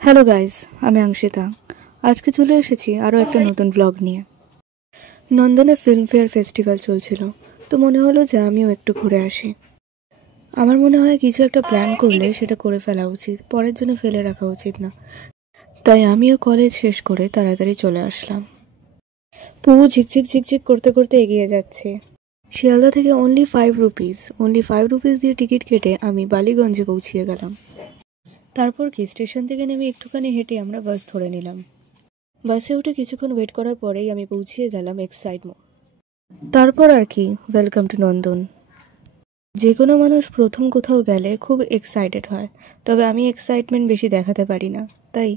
Hello guys, আমি অঙ্কিতা। আজকে চলে এসেছি আরও একটা নতুন ব্লগ নিয়ে। নন্দনে ফিল্মফেয়ার ফেস্টিভ্যাল চলছিল, তো মনে হলো যে আমিও একটু ঘুরে আসি। আমার মনে হয় কিছু একটা প্ল্যান করলে সেটা করে ফেলা উচিত, পরের জন্য ফেলে রাখা উচিত না। তাই আমিও কলেজ শেষ করে তাড়াতাড়ি চলে আসলাম। পুরো ঝিকঝিক ঝিকঝিক করতে করতে এগিয়ে যাচ্ছে। শিয়ালদা থেকে অনলি 5 রুপিস দিয়ে টিকিট কেটে আমি বালিগঞ্জে পৌঁছিয়ে গেলাম। তারপর কি স্টেশন থেকে নেমে একটুখানি হেঁটে আমরা বাস ধরে নিলাম। বাসে উঠে কিছুক্ষণ ওয়েট করার পরেই আমি পৌঁছিয়ে গেলাম এক্সাইড মোড়। তারপর আর কি, ওয়েলকাম টু নন্দন। যে কোনো মানুষ প্রথম কোথাও গেলে খুব এক্সাইটেড হয়, তবে আমি এক্সাইটমেন্ট বেশি দেখাতে পারি না, তাই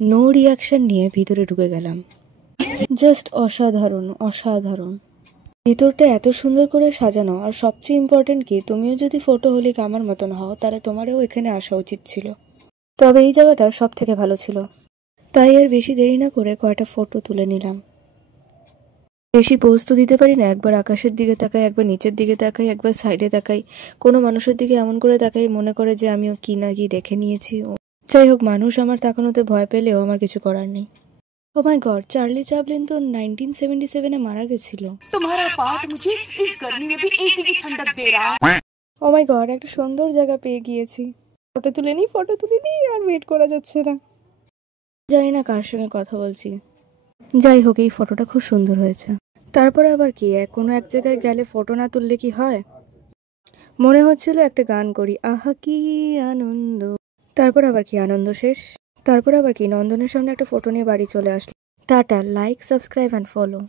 নো রিয়াকশন নিয়ে ভিতরে ঢুকে গেলাম। জাস্ট অসাধারণ অসাধারণ। ভিতরটা এত সুন্দর করে সাজানো, আর সবচেয়ে ইম্পর্টেন্ট কি, তুমিও যদি ফটো হোলিক আমার মতন হও তাহলে তোমারও এখানে আসা উচিত ছিল। তবে এই জায়গাটা সব থেকে ভালো ছিল, তাই আর বেশি দেরি না করে কয়টা ফটো তুলে নিলাম। বেশি পোজ তো দিতে পারি না, একবার আকাশের দিকে তাকাই, একবার নিচের দিকে তাকাই, একবার সাইডে তাকাই, কোনো মানুষের দিকে এমন করে তাকাই মনে করে যে আমিও কি না কি দেখে নিয়েছি। যাই হোক, মানুষ আমার তাকানোতে ভয় পেলেও আমার কিছু করার নেই। ও মাই গড, চার্লি চ্যাপলিন তো 1977-এ মারা গেছিল। तुम्हारा पार्ट मुझे इस गर्मी में भी एसी की ठंडक दे रहा है। ও মাই গড, একটা সুন্দর জায়গা পেয়ে গিয়েছি। ফটো তুলে নিই, আর ওয়েট করা যাচ্ছে না। জানি না কার সঙ্গে কথা বলছি। যাই হোক, এই ফটোটা খুব সুন্দর হয়েছে। তারপরে আবার কি, কোনো এক জায়গায় গেলে ফটো না তুললে কি হয়? মনে হচ্ছিল একটা গান করি, আহা কি আনন্দ। তারপর আবার কি, আনন্দ শেষ। তারপর আবার কি, নন্দনের সামনে একটা ফটো নিয়ে বাড়ি চলে আসলাম। Tata, like, subscribe and follow.